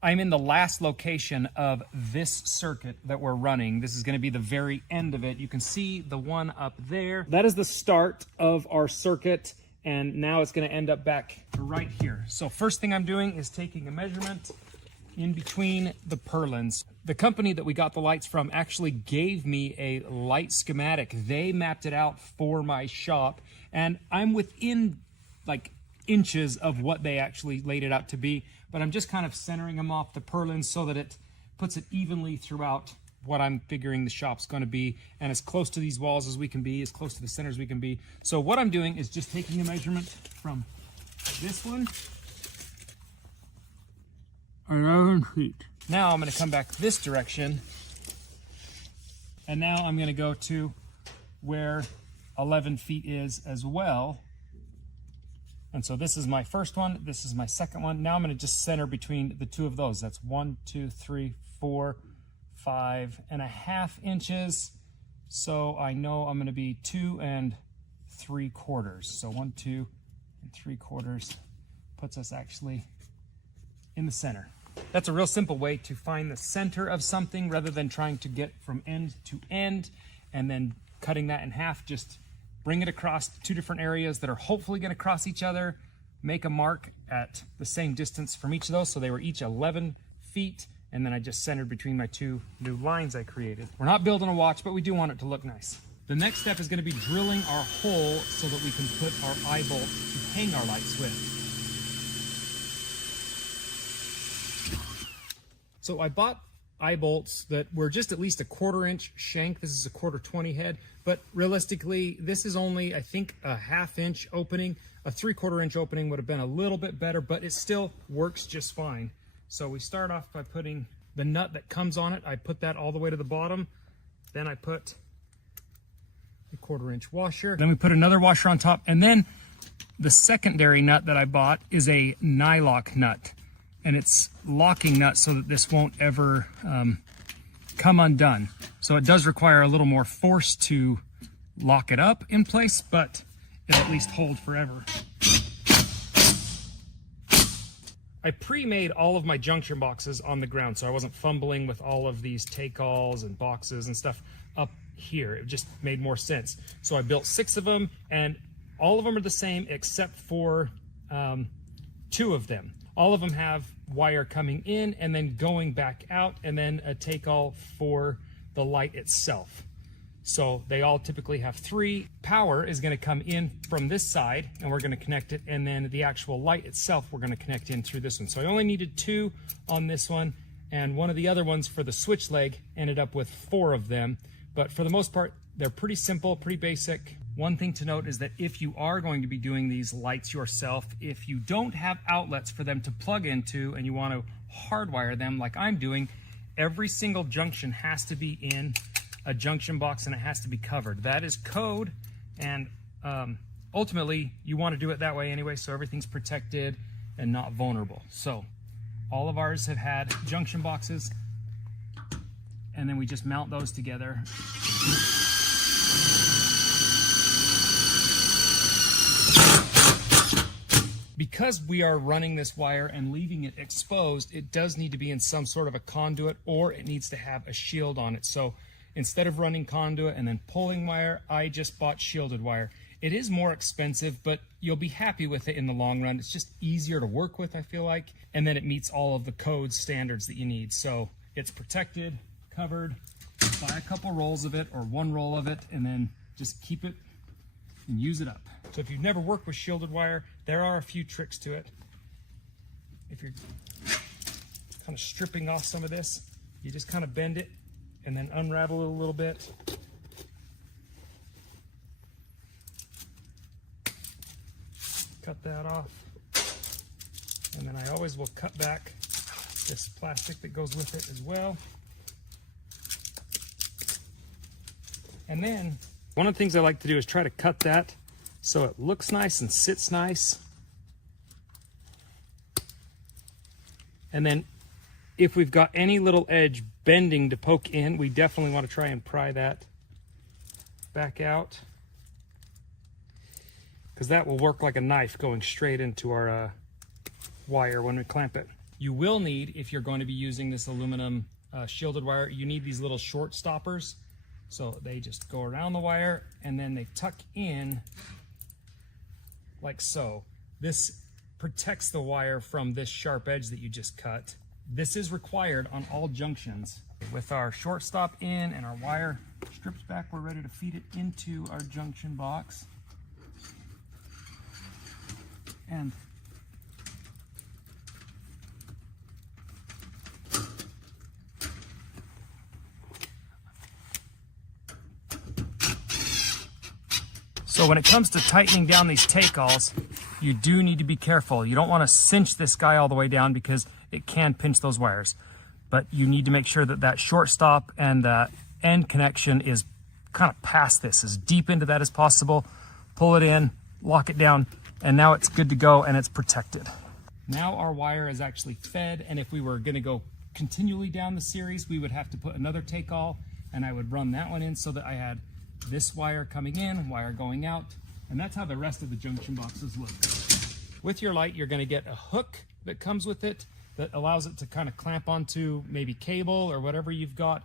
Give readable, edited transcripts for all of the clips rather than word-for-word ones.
I'm in the last location of this circuit that we're running. This is going to be the very end of it. You can see the one up there. That is the start of our circuit, and now it's going to end up back right here. So first thing I'm doing is taking a measurement in between the purlins. The company that we got the lights from actually gave me a light schematic. They mapped it out for my shop, and I'm within like inches of what they actually laid it out to be, but I'm just kind of centering them off the purlins so that it puts it evenly throughout what I'm figuring the shop's going to be, and as close to these walls as we can be, as close to the center as we can be. So what I'm doing is just taking a measurement from this one, 11 feet. Now I'm going to come back this direction, and now I'm going to go to where 11 feet is as well. And so this is my first one, this is my second one. Now I'm going to just center between the two of those. That's 1, 2, 3, 4, 5.5 inches. So I know I'm going to be 2 3/4. So 1, 2 3/4 puts us actually in the center. That's a real simple way to find the center of something rather than trying to get from end to end and then cutting that in half. Just bring it across two different areas that are hopefully going to cross each other, make a mark at the same distance from each of those. So they were each 11 feet, and then I just centered between my two new lines I created. We're not building a watch, but we do want it to look nice. The next step is going to be drilling our hole so that we can put our eye bolt to hang our lights with. So I bought eye bolts that were just at least a 1/4 inch shank. This is a 1/4 20 head, but realistically this is only, I think, a 1/2 inch opening. A 3/4 inch opening would have been a little bit better, but it still works just fine. So we start off by putting the nut that comes on it. I put that all the way to the bottom. Then I put a 1/4 inch washer. Then we put another washer on top, and then the secondary nut that I bought is a nylock nut. And it's locking nut so that this won't ever come undone. So it does require a little more force to lock it up in place, but it'll at least hold forever. I pre-made all of my junction boxes on the ground, so I wasn't fumbling with all of these take-alls and boxes and stuff up here. It just made more sense. So I built 6 of them, and all of them are the same except for 2 of them. All of them have wire coming in and then going back out, and then a take-all for the light itself. So they all typically have 3. Power is going to come in from this side, and we're going to connect it, and then the actual light itself we're going to connect in through this one. So I only needed 2 on this one, and one of the other ones for the switch leg ended up with 4 of them. But for the most part, they're pretty simple, pretty basic. One thing to note is that if you are going to be doing these lights yourself, if you don't have outlets for them to plug into and you want to hardwire them like I'm doing, every single junction has to be in a junction box and it has to be covered. That is code, and ultimately you want to do it that way anyway, so everything's protected and not vulnerable. So all of ours have had junction boxes, and then we just mount those together. Because we are running this wire and leaving it exposed, it does need to be in some sort of a conduit, or it needs to have a shield on it. So instead of running conduit and then pulling wire, I just bought shielded wire. It is more expensive, but you'll be happy with it in the long run. It's just easier to work with, I feel like, and then it meets all of the code standards that you need. So it's protected, covered. Buy a couple rolls of it or 1 roll of it, and then just keep it and use it up. So if you've never worked with shielded wire, there are a few tricks to it. If you're kind of stripping off some of this, you just kind of bend it and then unravel it a little bit. Cut that off. And then I always will cut back this plastic that goes with it as well. And then one of the things I like to do is try to cut that so it looks nice and sits nice. And then if we've got any little edge bending to poke in, we definitely want to try and pry that back out, because that will work like a knife going straight into our wire when we clamp it. You will need, if you're going to be using this aluminum shielded wire, you need these little short stoppers. So they just go around the wire and then they tuck in like so. This protects the wire from this sharp edge that you just cut. This is required on all junctions. With our short stop in and our wire stripped back, we're ready to feed it into our junction box. And so when it comes to tightening down these take-alls, you do need to be careful. You don't want to cinch this guy all the way down because it can pinch those wires. But you need to make sure that that short stop and the end connection is kind of past this, as deep into that as possible. Pull it in, lock it down, and now it's good to go and it's protected. Now our wire is actually fed, and if we were going to go continually down the series, we would have to put another take-all, and I would run that one in so that I had this wire coming in, wire going out, and that's how the rest of the junction boxes look. With your light, you're going to get a hook that comes with it that allows it to kind of clamp onto maybe cable or whatever you've got.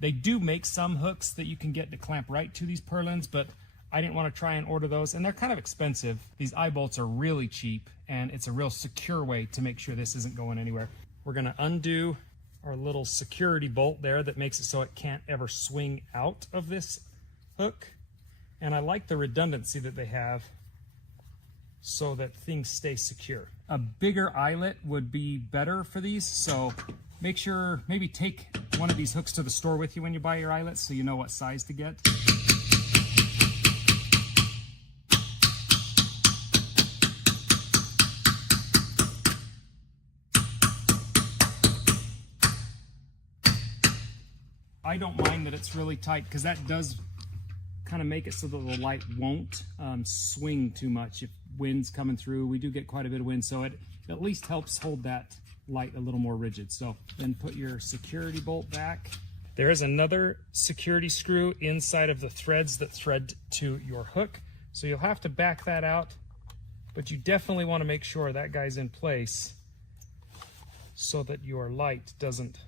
They do make some hooks that you can get to clamp right to these purlins, but I didn't want to try and order those, and they're kind of expensive. These eye bolts are really cheap, and it's a real secure way to make sure this isn't going anywhere. We're going to undo our little security bolt there that makes it so it can't ever swing out of this hook. And I like the redundancy that they have so that things stay secure. A bigger eyelet would be better for these, so make sure, maybe take one of these hooks to the store with you when you buy your eyelets so you know what size to get. I don't mind that it's really tight because that does kind of make it so that the light won't swing too much if wind's coming through. We do get quite a bit of wind, so it at least helps hold that light a little more rigid. So then put your security bolt back. There is another security screw inside of the threads that thread to your hook, so you'll have to back that out, but you definitely want to make sure that guy's in place so that your light doesn't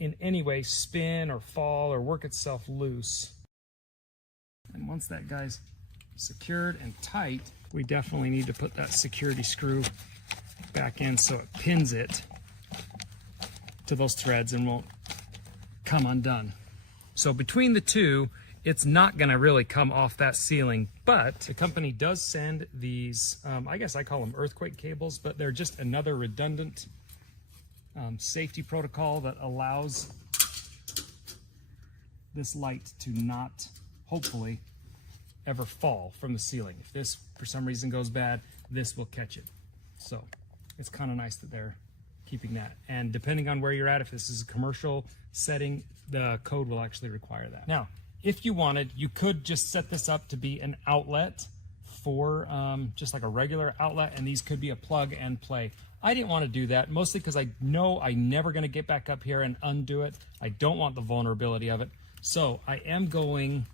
in any way spin or fall or work itself loose. And once that guy's secured and tight, we definitely need to put that security screw back in so it pins it to those threads and won't come undone. So between the two, it's not going to really come off that ceiling, but the company does send these, I guess I call them earthquake cables, but they're just another redundant safety protocol that allows this light to not, hopefully, ever fall from the ceiling. If this for some reason goes bad, this will catch it. So it's kind of nice that they're keeping that. And depending on where you're at, if this is a commercial setting, the code will actually require that. Now, if you wanted, you could just set this up to be an outlet for just like a regular outlet, and these could be a plug and play. I didn't want to do that, mostly because I know I'm never going to get back up here and undo it. I don't want the vulnerability of it. So I am going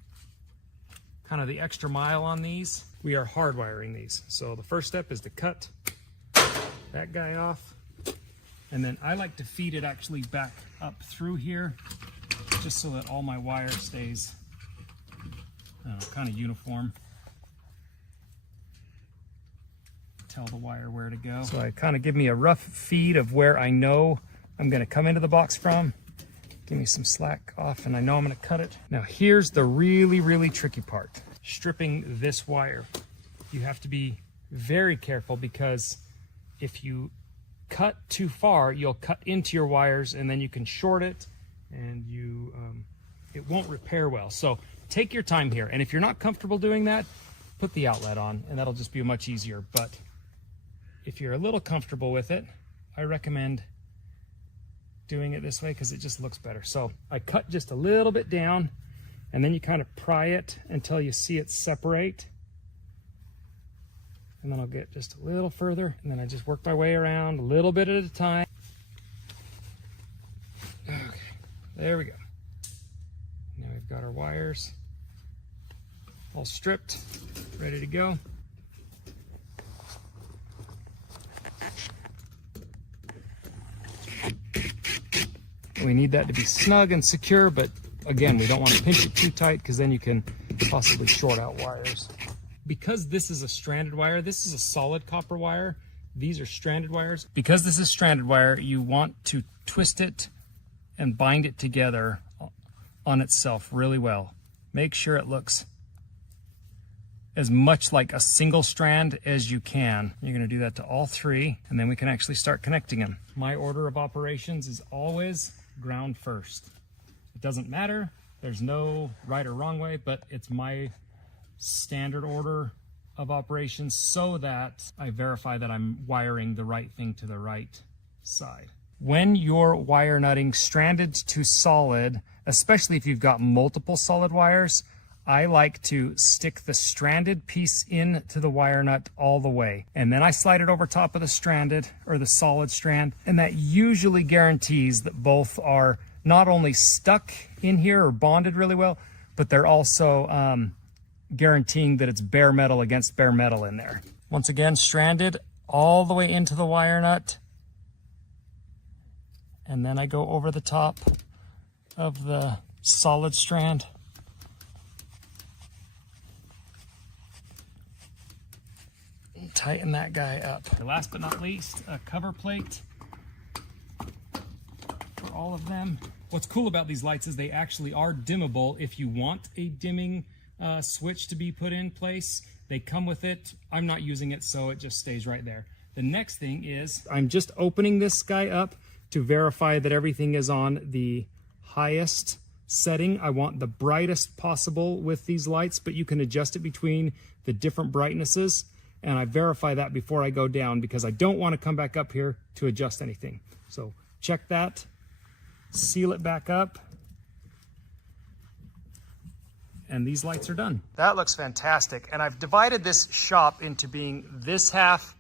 kind of the extra mile on these. We are hardwiring these. So the first step is to cut that guy off. And then I like to feed it actually back up through here, just so that all my wire stays kind of uniform. Tell the wire where to go. So I kind of give me a rough feed of where I know I'm going to come into the box from. Give me some slack off and I know I'm going to cut it. Now here's the really, really tricky part. Stripping this wire. You have to be very careful because if you cut too far, you'll cut into your wires and then you can short it and it won't repair well. So take your time here. And if you're not comfortable doing that, put the outlet on and that'll just be much easier. But if you're a little comfortable with it, I recommend doing it this way because it just looks better. So I cut just a little bit down and then you kind of pry it until you see it separate. And then I'll get just a little further and then I just work my way around a little bit at a time. Okay, there we go. Now we've got our wires all stripped, ready to go. We need that to be snug and secure, but again, we don't want to pinch it too tight because then you can possibly short out wires. Because this is a stranded wire, this is a solid copper wire. These are stranded wires. Because this is stranded wire, you want to twist it and bind it together on itself really well. Make sure it looks as much like a single strand as you can. You're going to do that to all three, and then we can actually start connecting them. My order of operations is always ground first. It doesn't matter. There's no right or wrong way, but it's my standard order of operations so that I verify that I'm wiring the right thing to the right side. When you're wire nutting stranded to solid, especially if you've got multiple solid wires, I like to stick the stranded piece into the wire nut all the way. And then I slide it over top of the stranded or the solid strand. And that usually guarantees that both are not only stuck in here or bonded really well, but they're also guaranteeing that it's bare metal against bare metal in there. Once again, stranded all the way into the wire nut. And then I go over the top of the solid strand. Tighten that guy up. Last but not least, a cover plate for all of them. What's cool about these lights is they actually are dimmable if you want a dimming switch to be put in place. They come with it. I'm not using it, so it just stays right there. The next thing is I'm just opening this guy up to verify that everything is on the highest setting. I want the brightest possible with these lights, but you can adjust it between the different brightnesses. And I verify that before I go down because I don't want to come back up here to adjust anything. So check that, seal it back up, and these lights are done. That looks fantastic. And I've divided this shop into being this half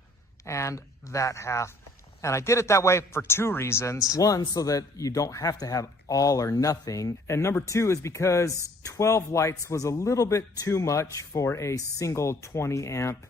and that half. And I did it that way for two reasons. One, so that you don't have to have all or nothing. And number two is because 12 lights was a little bit too much for a single 20 amp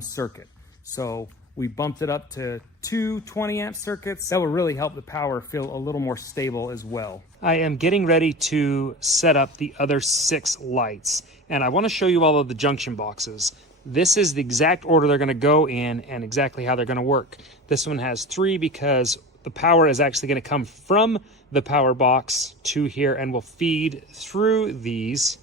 circuit. So we bumped it up to two 20 amp circuits. That will really help the power feel a little more stable as well. I am getting ready to set up the other 6 lights, and I want to show you all of the junction boxes. This is the exact order they're going to go in and exactly how they're going to work. This one has 3 because the power is actually going to come from the power box to here and will feed through these.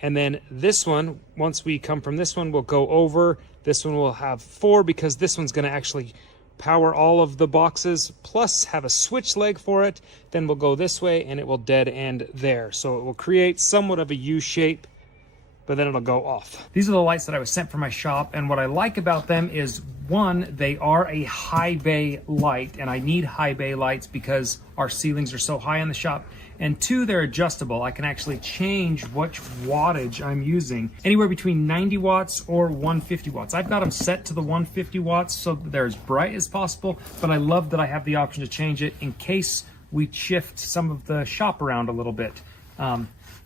And then this one, once we come from this one, we'll go over. This one will have 4 because this one's going to actually power all of the boxes, plus have a switch leg for it. Then we'll go this way and it will dead end there. So it will create somewhat of a U shape, but then it'll go off. These are the lights that I was sent from my shop, and what I like about them is, one, they are a high bay light, and I need high bay lights because our ceilings are so high in the shop. And 2, they're adjustable. I can actually change which wattage I'm using, anywhere between 90 watts or 150 watts. I've got them set to the 150 watts so that they're as bright as possible, but I love that I have the option to change it in case we shift some of the shop around a little bit.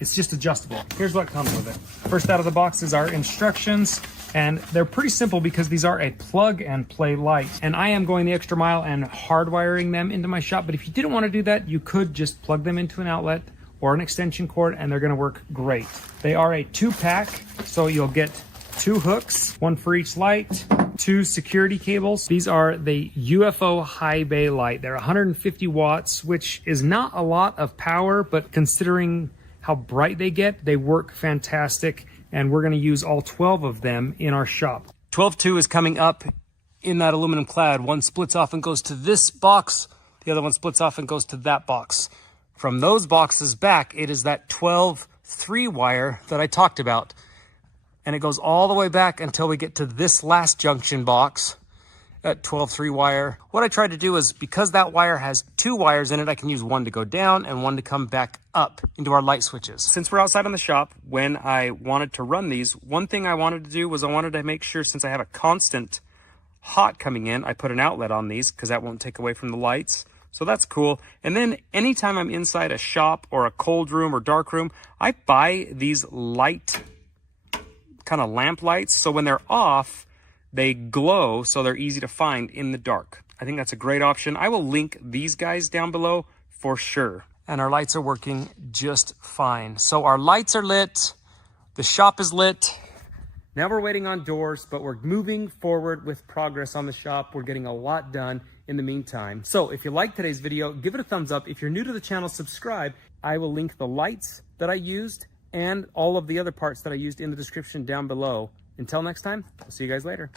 It's just adjustable. Here's what comes with it. First out of the box is our instructions, and they're pretty simple because these are a plug and play light. And I am going the extra mile and hardwiring them into my shop, but if you didn't want to do that, you could just plug them into an outlet or an extension cord and they're going to work great. They are a 2-pack, so you'll get 2 hooks, 1 for each light, 2 security cables. These are the UFO high bay light. They're 150 watts, which is not a lot of power, but considering how bright they get, they work fantastic, and we're going to use all 12 of them in our shop. 12-2 is coming up in that aluminum clad. One splits off and goes to this box, the other one splits off and goes to that box. From those boxes back, it is that 12-3 wire that I talked about, and it goes all the way back until we get to this last junction box at 12-3 wire. What I tried to do is, because that wire has 2 wires in it, I can use one to go down and one to come back up into our light switches. Since we're outside on the shop, when I wanted to run these, one thing I wanted to do was I wanted to make sure, since I have a constant hot coming in, I put an outlet on these because that won't take away from the lights. So that's cool. And then anytime I'm inside a shop or a cold room or dark room, I buy these light kind of lamp lights. So when they're off, they glow, so they're easy to find in the dark. I think that's a great option. I will link these guys down below for sure. And our lights are working just fine. So our lights are lit, the shop is lit. Now we're waiting on doors, but we're moving forward with progress on the shop. We're getting a lot done in the meantime. So if you liked today's video, give it a thumbs up. If you're new to the channel, subscribe. I will link the lights that I used and all of the other parts that I used in the description down below. Until next time, I'll see you guys later.